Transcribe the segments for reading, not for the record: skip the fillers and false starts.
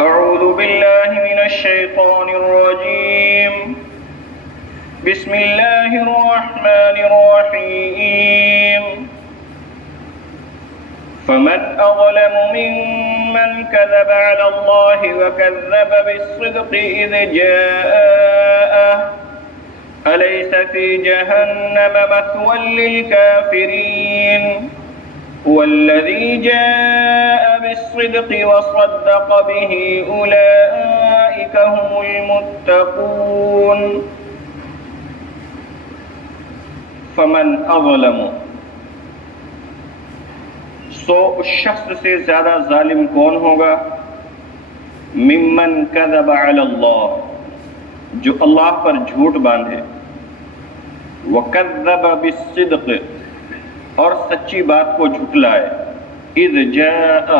أعوذ بالله من الشيطان الرجيم بسم الله الرحمن الرحيم فمن أظلم ممن كذب على الله وكذب بالصدق إذ جاءه أليس في جهنم مثوى للكافرين والذي جاء بالصدق وصدق به أولئك هم المتقون فمن أظلم سو اس شخص سے زیادہ ظالم کون ہوگا ممن کذب علی اللہ جو اللہ پر جھوٹ باندھے وکذب بالصدق اور سچی بات کو جھٹلائے اذ جاء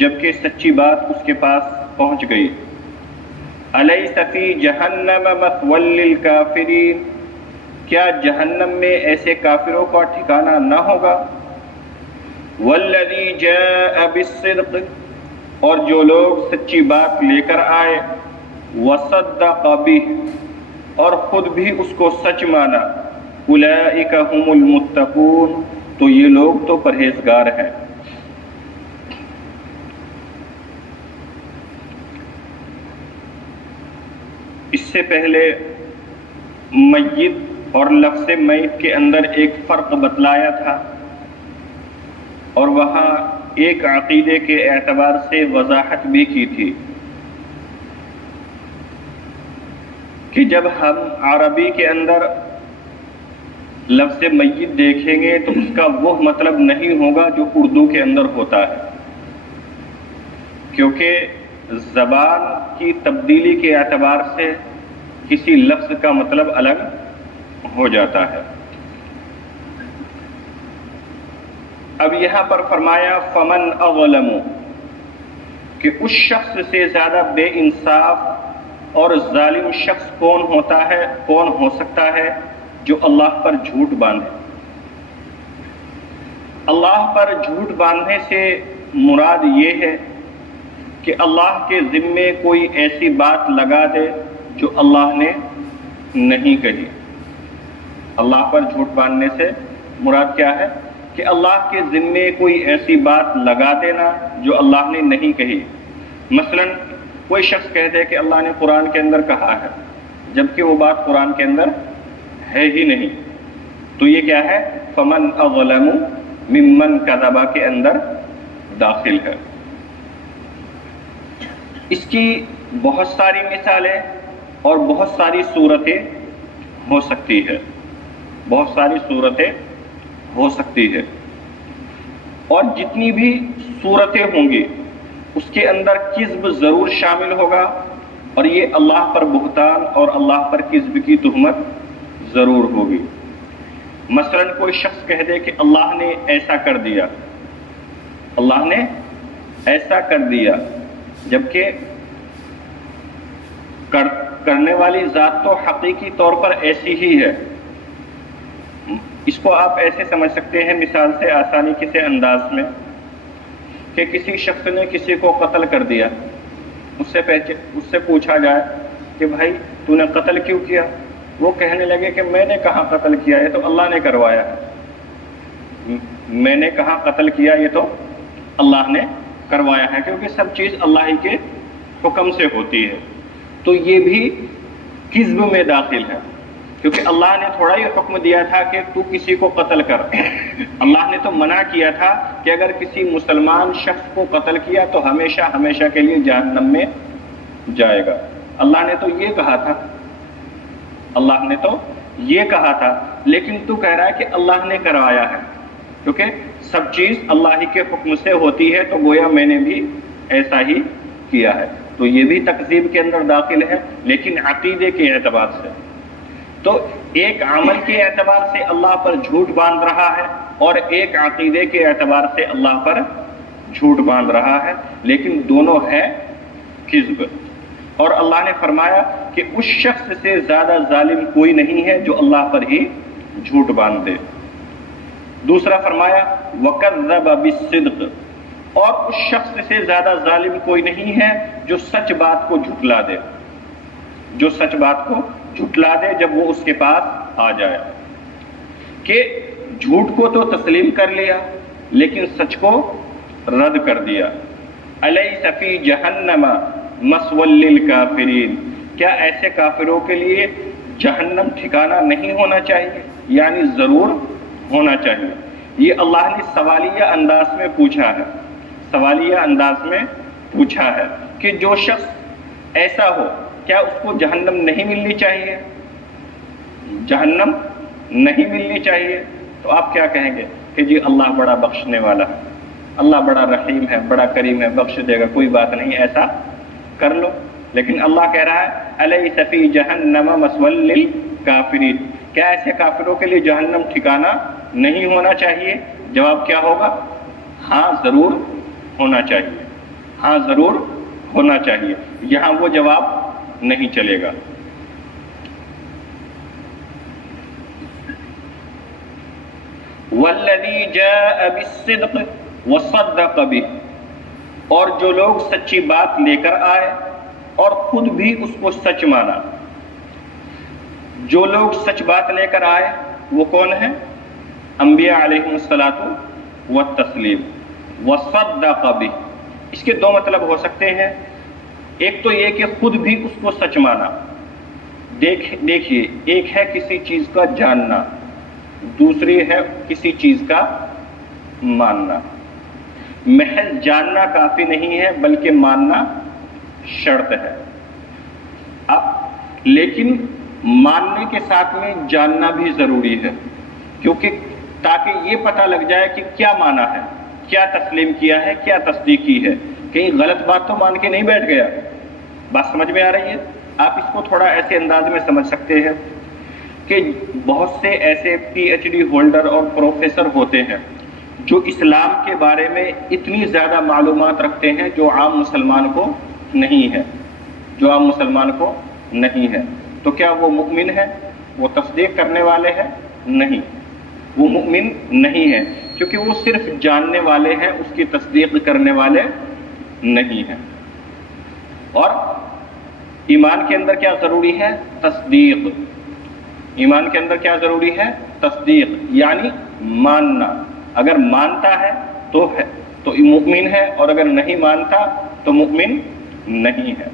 جبکہ سچی بات اس کے پاس پہنچ گئی الیس فی جہنم مثوی للکافرین کیا جہنم میں ایسے کافروں کا ٹھکانہ نہ ہوگا والذی جاء بالصدق اور جو لوگ سچی بات لے کر آئے وصدق بہ اور خود بھی اس کو سچ مانا اولئک هم المتقون تو یہ لوگ تو پرہیزگار ہیں۔ اس سے پہلے میت اور لفظ میت کے اندر ایک فرق بتلایا تھا اور وہاں ایک عقیدے کے اعتبار سے وضاحت بھی کی تھی کہ جب ہم عربی کے اندر لفظ میت دیکھیں گے تو اس کا وہ مطلب نہیں ہوگا جو اردو کے اندر ہوتا ہے، کیونکہ زبان کی تبدیلی کے اعتبار سے کسی لفظ کا مطلب الگ ہو جاتا ہے۔ اب یہاں پر فرمایا فمن اظلم کہ اس شخص سے زیادہ بے انصاف اور ظالم شخص کون ہو سکتا ہے جو اللہ پر جھوٹ باندھے۔ اللہ پر جھوٹ باندھنے سے مراد یہ ہے کہ اللہ کے ذمے کوئی ایسی بات لگا دے جو اللہ نے نہیں کہی۔ اللہ پر جھوٹ باندھنے سے مراد کیا ہے کہ اللہ کے ذمے کوئی ایسی بات لگا دینا جو اللہ نے نہیں کہی۔ مثلا کوئی شخص کہہ دے کہ اللہ نے قرآن کے اندر کہا ہے جبکہ وہ بات قرآن کے اندر ہے ہی نہیں، تو یہ کیا ہے؟ فمن اظلم ممن کذب کے اندر داخل ہے۔ اس کی بہت ساری مثالیں اور بہت ساری صورتیں ہو سکتی ہے، اور جتنی بھی صورتیں ہوں گی اس کے اندر کذب ضرور شامل ہوگا، اور یہ اللہ پر بہتان اور اللہ پر کذب کی تہمت ضرور ہوگی۔ مثلا کوئی شخص کہہ دے کہ اللہ نے ایسا کر دیا، جبکہ کرنے والی ذات تو حقیقی طور پر ایسی ہی ہے۔ اس کو آپ ایسے سمجھ سکتے ہیں مثال سے آسانی کسی انداز میں کہ کسی شخص نے کسی کو قتل کر دیا، اس سے پوچھا جائے کہ بھائی تو نے قتل کیوں کیا؟ وہ کہنے لگے کہ میں نے کہاں قتل کیا، یہ تو اللہ نے کروایا ہے۔ میں نے کہاں قتل کیا، یہ تو اللہ نے کروایا ہے، کیونکہ سب چیز اللہ ہی کے حکم سے ہوتی ہے۔ تو یہ بھی کذب میں داخل ہے، کیونکہ اللہ نے تھوڑا ہی حکم دیا تھا کہ تو کسی کو قتل کر۔ اللہ نے تو منع کیا تھا کہ اگر کسی مسلمان شخص کو قتل کیا تو ہمیشہ کے لیے جہنم میں جائے گا۔ اللہ نے تو یہ کہا تھا، لیکن تو کہہ رہا ہے کہ اللہ نے کروایا ہے، کیونکہ سب چیز اللہ ہی کے حکم سے ہوتی ہے، تو گویا میں نے بھی ایسا ہی کیا ہے۔ تو یہ بھی تکذیب کے اندر داخل ہے، لیکن عقیدے کے اعتبار سے۔ تو ایک عمل کے اعتبار سے اللہ پر جھوٹ باندھ رہا ہے اور ایک عقیدے کے اعتبار سے اللہ پر جھوٹ باندھ رہا ہے، لیکن دونوں ہے کذب۔ اور اللہ نے فرمایا کہ اس شخص سے زیادہ ظالم کوئی نہیں ہے جو اللہ پر ہی جھوٹ باندھ دے۔ دوسرا فرمایا وَكَذَّبَ بِالصِّدْقِ، اور اس شخص سے زیادہ ظالم کوئی نہیں ہے جو سچ بات کو جھٹلا دے، جو سچ بات کو جھٹلا دے جب وہ اس کے پاس آ جائے، کہ جھوٹ کو تو تسلیم کر لیا لیکن سچ کو رد کر دیا۔ الیس فی جہنم مثوی للکافرین، کیا ایسے کافروں کے لیے جہنم ٹھکانہ نہیں ہونا چاہیے؟ یعنی ضرور ہونا چاہیے۔ یہ اللہ نے سوالیہ انداز میں پوچھا ہے، سوالیہ انداز میں پوچھا ہے کہ جو شخص ایسا ہو کیا اس کو جہنم نہیں ملنی چاہیے؟ جہنم نہیں ملنی چاہیے؟ تو آپ کیا کہیں گے کہ جی اللہ بڑا بخشنے والا ہے، اللہ بڑا رحیم ہے، بڑا کریم ہے، بخش دے گا، کوئی بات نہیں، ایسا کر لو۔ لیکن اللہ کہہ رہا ہے الیس فی جہنم مثوی للکافرین، کیا ایسے کافروں کے لیے جہنم ٹھکانہ نہیں ہونا چاہیے؟ جواب کیا ہوگا؟ ہاں ضرور ہونا چاہیے، ہاں ضرور ہونا چاہیے، یہاں وہ جواب نہیں چلے گا۔ والذی جاء بالصدق وصدق به، اور جو لوگ سچی بات لے کر آئے اور خود بھی اس کو سچ مانا۔ جو لوگ سچ بات لے کر آئے وہ کون ہیں؟ انبیاء علیہم الصلاۃ والتسلیم۔ وصدق به، اس کے دو مطلب ہو سکتے ہیں، ایک تو یہ کہ خود بھی اس کو سچ مانا۔ دیکھیے ایک ہے کسی چیز کا جاننا، دوسری ہے کسی چیز کا ماننا۔ محض جاننا کافی نہیں ہے بلکہ ماننا شرط ہے۔ اب لیکن ماننے کے ساتھ میں جاننا بھی ضروری ہے، کیونکہ تاکہ یہ پتہ لگ جائے کہ کیا مانا ہے، کیا تسلیم کیا ہے، کیا تصدیق کی ہے، کہیں غلط بات تو مان کے نہیں بیٹھ گیا۔ بات سمجھ میں آ رہی ہے؟ آپ اس کو تھوڑا ایسے انداز میں سمجھ سکتے ہیں کہ بہت سے ایسے پی ایچ ڈی ہولڈر اور پروفیسر ہوتے ہیں جو اسلام کے بارے میں اتنی زیادہ معلومات رکھتے ہیں جو عام مسلمان کو نہیں ہے، جو عام مسلمان کو نہیں ہے۔ تو کیا وہ مؤمن ہے؟ وہ تصدیق کرنے والے ہیں؟ نہیں، وہ مؤمن نہیں ہے، کیونکہ وہ صرف جاننے والے ہیں، اس کی تصدیق کرنے والے نہیں ہیں۔ اور ایمان کے اندر کیا ضروری ہے؟ تصدیق۔ ایمان کے اندر کیا ضروری ہے؟ تصدیق، یعنی ماننا۔ اگر مانتا ہے تو مؤمن ہے، اور اگر نہیں مانتا تو مؤمن نہیں ہے۔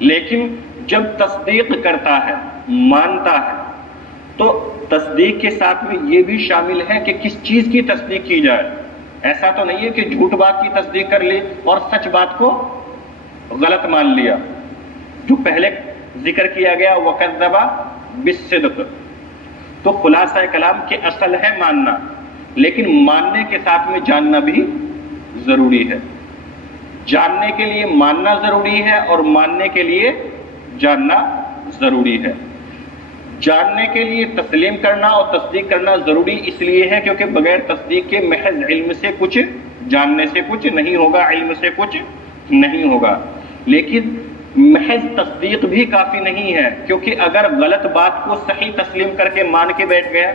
لیکن جب تصدیق کرتا ہے، مانتا ہے، تو تصدیق کے ساتھ میں یہ بھی شامل ہے کہ کس چیز کی تصدیق کی جائے۔ ایسا تو نہیں ہے کہ جھوٹ بات کی تصدیق کر لی اور سچ بات کو غلط مان لیا۔ جو پہلے ذکر کیا گیا وَكَذَّبَ بِالصِّدْقِ، تو خلاصہ کلام کے اصل ہے ماننا، لیکن ماننے کے ساتھ میں جاننا بھی ضروری ہے۔ جاننے کے لیے ماننا ضروری ہے اور ماننے کے لیے جاننا ضروری ہے۔ جاننے کے لیے تسلیم کرنا اور تصدیق کرنا ضروری اس لیے ہے کیونکہ بغیر تصدیق کے محض علم سے کچھ، جاننے سے کچھ نہیں ہوگا، علم سے کچھ نہیں ہوگا۔ لیکن محض تصدیق بھی کافی نہیں ہے، کیونکہ اگر غلط بات کو صحیح تسلیم کر کے مان کے بیٹھ گیا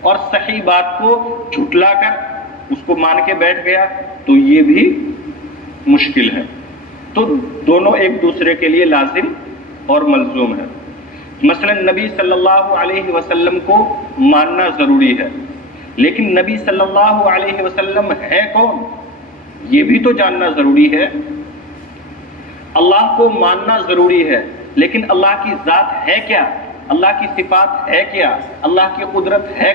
اور صحیح بات کو جھٹلا کر اس کو مان کے بیٹھ گیا تو یہ بھی مشکل ہے۔ تو دونوں ایک دوسرے کے لیے لازم اور ملزوم ہے۔ مثلا نبی صلی اللہ علیہ وسلم کو ماننا ضروری ہے، لیکن نبی صلی اللہ علیہ وسلم ہے کون یہ بھی تو جاننا ضروری ہے۔ اللہ کو ماننا ضروری ہے، لیکن اللہ کی ذات ہے کیا، اللہ کی صفات ہے کیا، اللہ کی قدرت ہے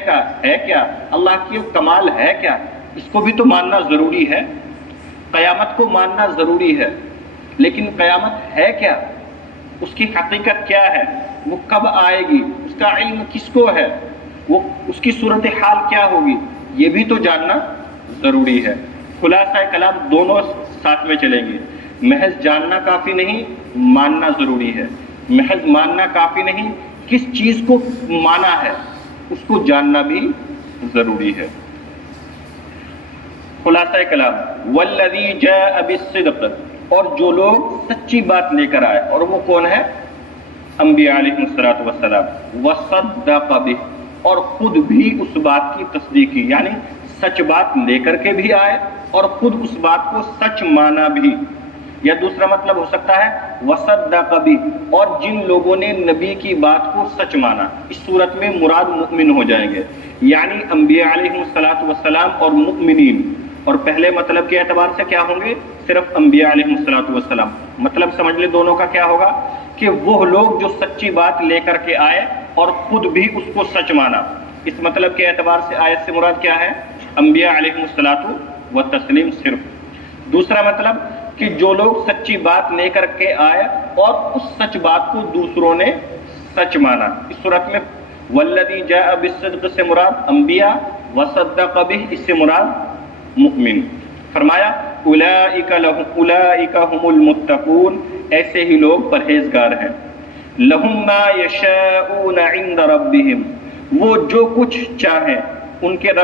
کیا، اللہ کی کمال ہے کیا، اس کو بھی تو ماننا ضروری ہے۔ قیامت کو ماننا ضروری ہے، لیکن قیامت ہے کیا، اس کی حقیقت کیا ہے، وہ کب آئے گی، اس کا علم کس کو ہے، وہ اس کی صورتحال کیا ہوگی، یہ بھی تو جاننا ضروری ہے۔ خلاصہ کلام دونوں ساتھ میں چلیں گے۔ محض جاننا کافی نہیں، ماننا ضروری ہے۔ محض ماننا کافی نہیں، کس چیز کو مانا ہے اس کو جاننا بھی ضروری ہے۔ خلاصہ کلام والذی جاء بالصدق، اور جو لوگ سچی بات لے کر آئے، اور وہ کون ہے؟ انبیاء علیہ الصلوۃ والسلام۔ وصدق بہ، اور خود بھی اس بات کی تصدیق کی، یعنی سچ بات لے کر کے بھی آئے اور خود اس بات کو سچ مانا بھی. یا دوسرا مطلب ہو سکتا ہے وصدق بھی، اور جن لوگوں نے نبی کی بات کو سچ مانا. اس صورت میں مراد مؤمن ہو جائیں گے، یعنی انبیاء علیہ السلام اور مؤمنین. اور پہلے مطلب کے اعتبار سے کیا ہوں گے؟ صرف انبیاء علیہ السلام. مطلب سمجھ لے دونوں کا کیا ہوگا کہ وہ لوگ جو سچی بات لے کر کے آئے اور خود بھی اس کو سچ مانا. اس مطلب کے اعتبار سے آیت سے مراد کیا ہے؟ انبیاء علیہ السلام صرف. دوسرا مطلب کہ جو لوگ سچی بات لے کر کے آئے اور اس سچ بات کو دوسروں نے سچ مانا. اس صورت میں والذی جاء بالصدق سے مراد انبیاء، وصدق بہ اس سے مراد مؤمن. فرمایا اولئک هم المتقون، ایسے ہی لوگ پرہیزگار ہیں. لہم ما یشاءون عند ربہم، وہ جو کچھ چاہیں ان کے رب